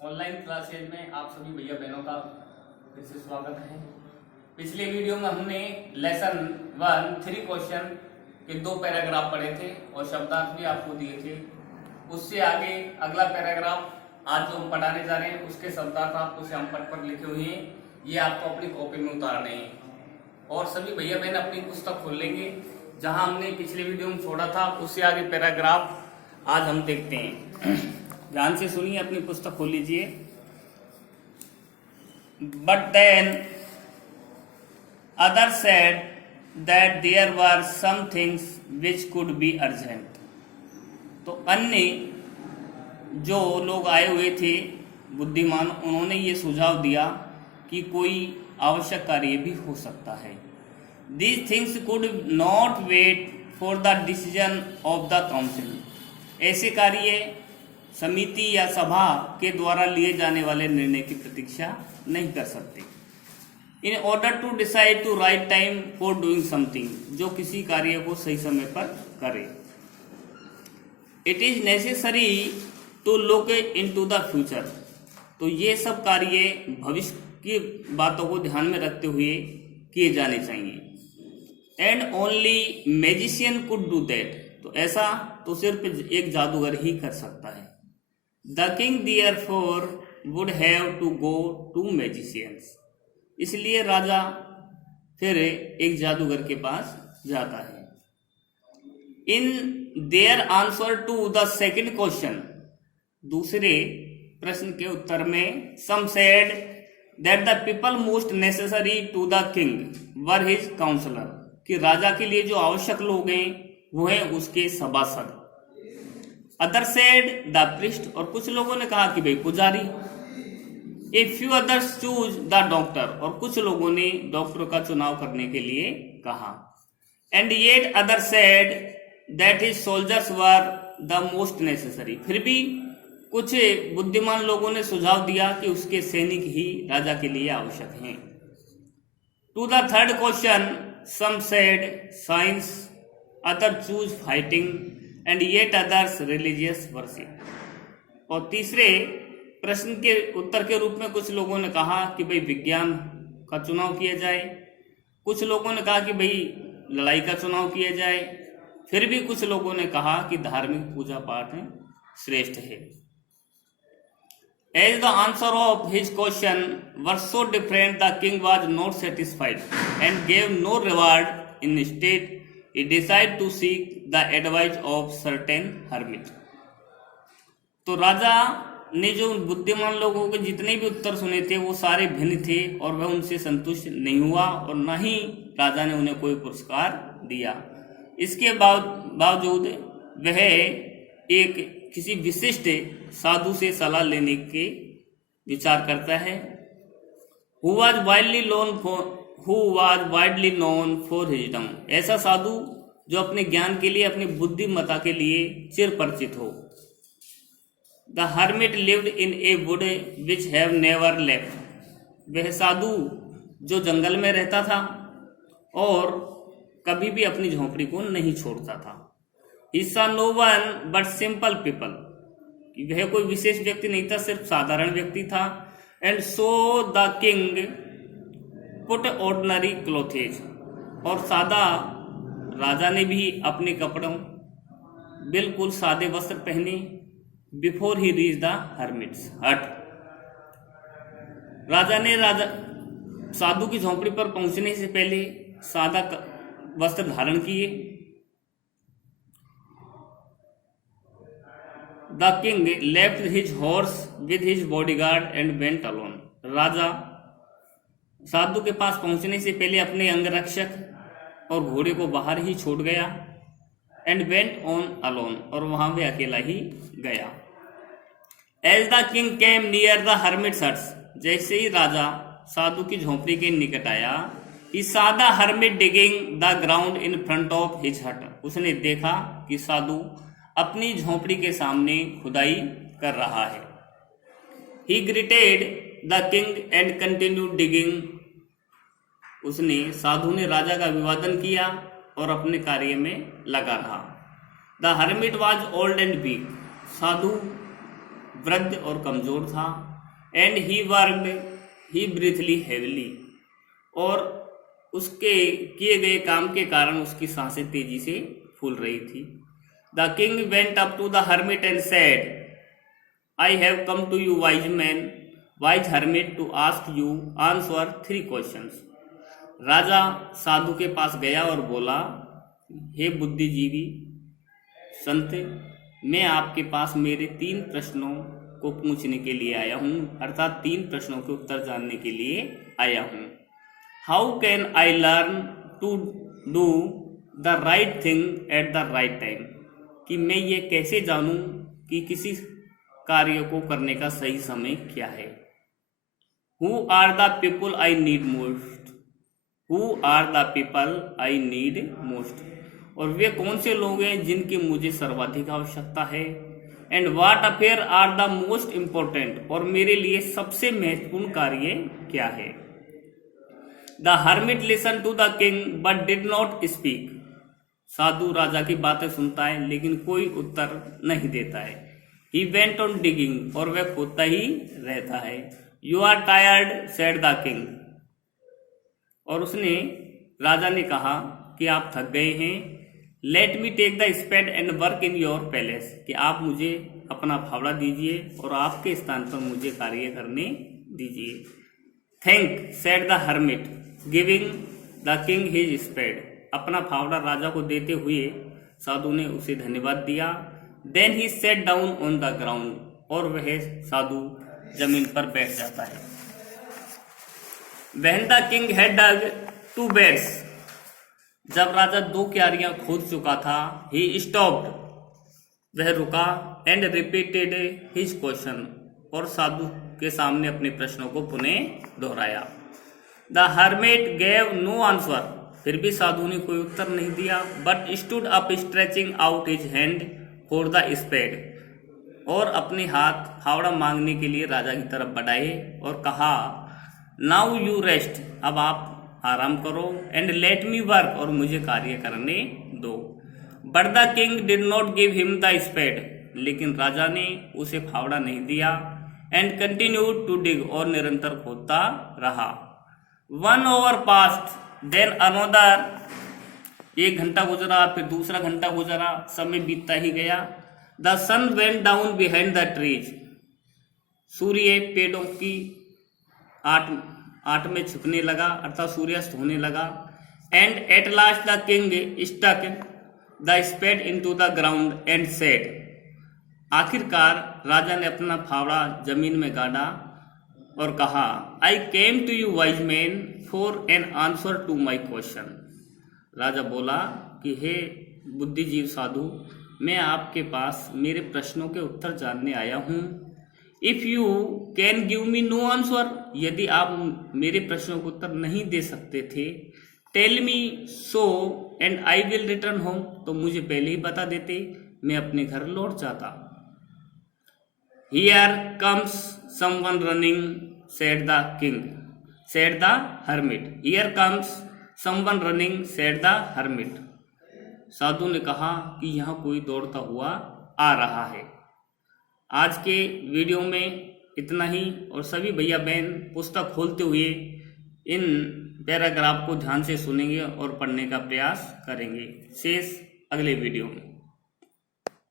Online classes में आप सभी भैया बहनों का फिर से स्वागत है। पिछले वीडियो में हमने लेसन 1 3 क्वेश्चन के 2 पैराग्राफ पढ़े थे और शब्दार्थ भी आपको दिए थे। उससे आगे अगला पैराग्राफ आज जो हम पढ़ाने जा रहे हैं उसके शब्दार्थ आपको श्यामपट्ट पर लिखे हुए हैं, ये आपको अपनी कॉपी में उतारने हैं। और सभी भैया बहन अपनी पुस्तक खोल लेंगे, जहां हमने पिछले वीडियो में छोड़ा था उससे आगे पैराग्राफ आज हम देखते हैं। ध्यान से सुनिए, अपनी पुस्तक खोल लीजिए। But then other said that there were some things which could be urgent. तो अन्य जो लोग आए हुए थे बुद्धिमान, उन्होंने ये सुझाव दिया कि कोई आवश्यक कार्य भी हो सकता है। These things could not wait for the decision of the council. ऐसे कार्य समिति या सभा के द्वारा लिए जाने वाले निर्णय की प्रतीक्षा नहीं कर सकते। In order to decide to right time for doing something, जो किसी कार्य को सही समय पर करे। It is necessary to look into the future. तो ये सब कार्य भविष्य की बातों को ध्यान में रखते हुए किए जाने चाहिए। And only magician could do that. तो ऐसा तो सिर्फ एक जादूगर ही कर सकता है। The king therefore would have to go to magicians। इसलिए राजा फिर एक जादूगर के पास जाता है। In their answer to the second question, दूसरे प्रश्न के उत्तर में, some said that the people most necessary to the king were his counsellor, कि राजा के लिए जो आवश्यक लोग हैं वो हैं उसके सभासद। अदर सेड द प्रिस्ट, और कुछ लोगों ने कहा कि भाई पुजारी। A few others choose the doctor, और कुछ लोगों ने डॉक्टर का चुनाव करने के लिए कहा। And yet other said that his soldiers were the most necessary. फिर भी कुछ बुद्धिमान लोगों ने सुझाव दिया कि उसके सैनिक ही राजा के लिए आवश्यक हैं। To the third question, some said science, other choose fighting and yet others religious worship. और तीसरे प्रश्न के उत्तर के रूप में कुछ लोगों ने कहा कि भाई विज्ञान का चुनाव किया जाए, कुछ लोगों ने कहा कि भाई लड़ाई का चुनाव किया जाए, फिर भी कुछ लोगों ने कहा कि धार्मिक पूजा पाठ श्रेष्ठ है। As the answer of his question were so different, the king was not satisfied and gave no reward. Instead, he decided to seek the advice of certain hermit। तो राजा ने जो बुद्धिमान लोगों के जितने भी उत्तर सुने थे वो सारे भिन्न थे और वह उनसे संतुष्ट नहीं हुआ और न ही राजा ने उन्हें कोई पुरस्कार दिया। इसके बावजूद वह एक किसी विशिष्ट साधु से सलाह लेने के विचार करता है। Who was widely known for wisdom। ऐसा साधु जो अपने ज्ञान के लिए, अपनी बुद्धिमत्ता के लिए चिर परिचित हो। The hermit lived in a wood which have never left। वह साधु जो जंगल में रहता था और कभी भी अपनी झोंपड़ी को नहीं छोड़ता था। He saw no one but simple people। वह कोई विशेष व्यक्ति नहीं था, सिर्फ साधारण व्यक्ति था। And so the king put ordinary clothes। और सादा राजा ने भी अपने कपड़ों बिल्कुल सादे वस्त्र पहने। Before he reach the hermits हट। राजा ने साधु की झोंपड़ी पर पहुंचने से पहले सादा वस्त्र धारण किए। The king left his horse with his bodyguard and went alone. राजा साधु के पास पहुंचने से पहले अपने अंगरक्षक और घोड़े को बाहर ही छोड़ गया। एंड वेंट ऑन अलोन, और वहां वे अकेला ही गया। As the king came near the hermit's huts. जैसे ही राजा साधु की झोंपड़ी के निकट आया, ही saw the hermit digging the ground in front of his hut। उसने देखा कि साधु अपनी झोंपड़ी के सामने खुदाई कर रहा है। He greeted the king and continued digging। उसने, साधु ने राजा का अभिवादन किया और अपने कार्य में लगा रहा। The hermit was old and weak. साधु वृद्ध और कमजोर था। And he worked he breathed heavily, और उसके किए गए काम के कारण उसकी सांसें तेजी से फूल रही थी। The king went up to the hermit and said, I have come to you wise hermit to ask you answer 3 questions. राजा साधु के पास गया और बोला, हे बुद्धिजीवी संत, मैं आपके पास मेरे 3 प्रश्नों को पूछने के लिए आया हूँ, अर्थात 3 प्रश्नों के उत्तर जानने के लिए आया हूँ। How can I learn to do the right thing at the right time, कि मैं ये कैसे जानूं कि किसी कार्य को करने का सही समय क्या है। Who are the people I need most, who are the people I need most, और वे कौन से लोग हैं जिनकी मुझे सर्वाधिक आवश्यकता है। And what affair are the most important, और मेरे लिए सबसे महत्वपूर्ण कार्य क्या है। The hermit listen to the king but did not speak, साधु राजा की बातें सुनता है लेकिन कोई उत्तर नहीं देता है। ही वेंट ऑन डिगिंग, और वह खोदता ही रहता है। You are tired said the king, और उसने राजा ने कहा कि आप थक गए हैं। Let me take the spade and work in your palace, कि आप मुझे अपना फावड़ा दीजिए और आपके स्थान पर मुझे कार्य करने दीजिए। Thank said the hermit giving the king his spade, अपना फावड़ा राजा को देते हुए साधु ने उसे धन्यवाद दिया। Then he set down on the ground, और वह साधु जमीन पर बैठ जाता है। When the king had dug 2 beds, जब राजा 2 क्यारियां खोद चुका था, ही स्टॉप्ड, वह रुका। एंड रिपीटेड हिज क्वेश्चन, और साधु के सामने अपने प्रश्नों को पुनः दोहराया। The hermit gave no answer, फिर भी साधु ने कोई उत्तर नहीं दिया। But stood up stretching out his hand for the spade, और अपने हाथ फावड़ा मांगने के लिए राजा की तरफ बढ़ाए और कहा, नाउ यू रेस्ट, अब आप आराम करो। एंड लेट मी वर्क, और मुझे कार्य करने दो। But the king did not give him the spade, लेकिन राजा ने उसे फावड़ा नहीं दिया। एंड कंटिन्यूड टू डिग, और निरंतर खोदता रहा। 1 hour passed, देन अनोदर, 1 घंटा गुजरा, फिर दूसरा घंटा गुजरा, समय बीतता ही गया। The sun went down behind the trees, सूर्य पेड़ों की आट में छिपने लगा, अर्थात सूर्यास्त होने लगा। And at last the king stuck the spade into the ground and said, आखिरकार राजा ने अपना फावड़ा जमीन में गाड़ा और कहा, I came to you wise man for an answer to my question. राजा बोला कि हे बुद्धिजीव साधु, मैं आपके पास मेरे प्रश्नों के उत्तर जानने आया हूँ। If you can give me know answer, यदि आप मेरे प्रश्नों को उत्तर नहीं दे सकते थे, tell me so and I will return home, तो मुझे पहले ही बता देते, मैं अपने घर लौट जाता। Here comes someone running said the king, said the hermit. Here comes someone running said the hermit, साधु ने कहा कि यहाँ कोई दौड़ता हुआ आ रहा है। आज के वीडियो में इतना ही, और सभी भैया बहन पुस्तक खोलते हुए इन पैराग्राफ को ध्यान से सुनेंगे और पढ़ने का प्रयास करेंगे। शेष अगले वीडियो में।